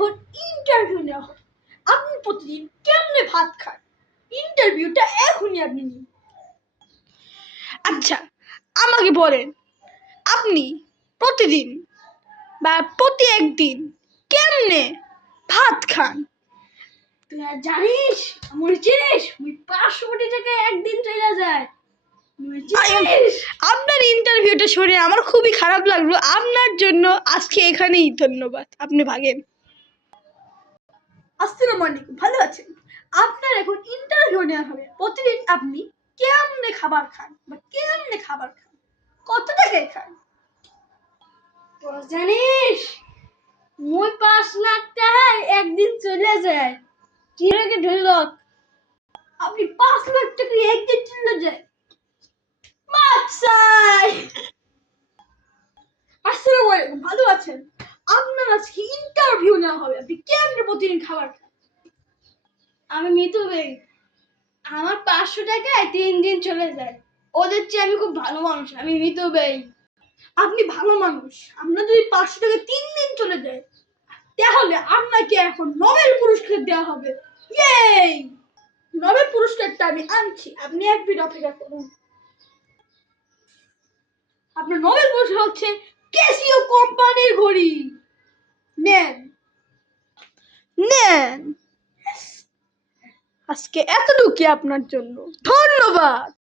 এখন ইন্টারভিউ নেওয়া হবে। আপনি প্রতিদিন কেমনে ভাত খান? ইন্টারভিউটা এখনই আপনি নিন। আচ্ছা, আমাকে বলেন, আপনি প্রতিদিন বা প্রতি একদিন কেমনে ভাত খান? তুই আর জানিস আমার চিনিস 500 কোটি টাকা একদিন চলে যায়। আপনার ইন্টারভিউটা শুনে আমার খুবই খারাপ লাগলো। আপনার জন্য আজকে এখানেই ধন্যবাদ। আপনি ভাগেন। আসসালামু আলাইকুম, ভালো আছেন? আপনার এখন ইন্টারভিউ নেওয়া হবে। প্রতিদিন আপনি কেমনে খাবার খান বা কেমনে খাবার খান, কত টাকায় খান? তোরা জানিস 5 লাখ টাকায় একদিন চলে যায়। চিরাকে ঢুলক আপনি 5 লাখ টাকায় একদিন চলে যায়। মাছাই আসসালামু আলাইকুম, ভালো আছেন? আপনার আজকে ইন্টারভিউ নেওয়া হবে। আপনি কেমনে প্রতিদিন খাবার খান? আমি মিতু ভাই, আমার 500 টাকায় 3 দিন চলে যায়। ওদের চেয়ে আমি খুব ভালো মানুষ। আমি মিতু ভাই। আপনি ভালো মানুষ, আপনার যদি 500 টাকায় 3 দিন চলে যায় তাহলে আপনাকে এখন নোবেল পুরস্কার দেওয়া হবে। ইয়েই! নোবেল পুরস্কারটা আমি আনছি, আপনি এক মিনিট অপেক্ষা করুন। আপনার নোবেল পুরস্কার হচ্ছে ক্যাসিও কোম্পানির ঘড়ি। নেন। নেন, আজকে এতটুকু আপনার জন্য। ধন্যবাদ।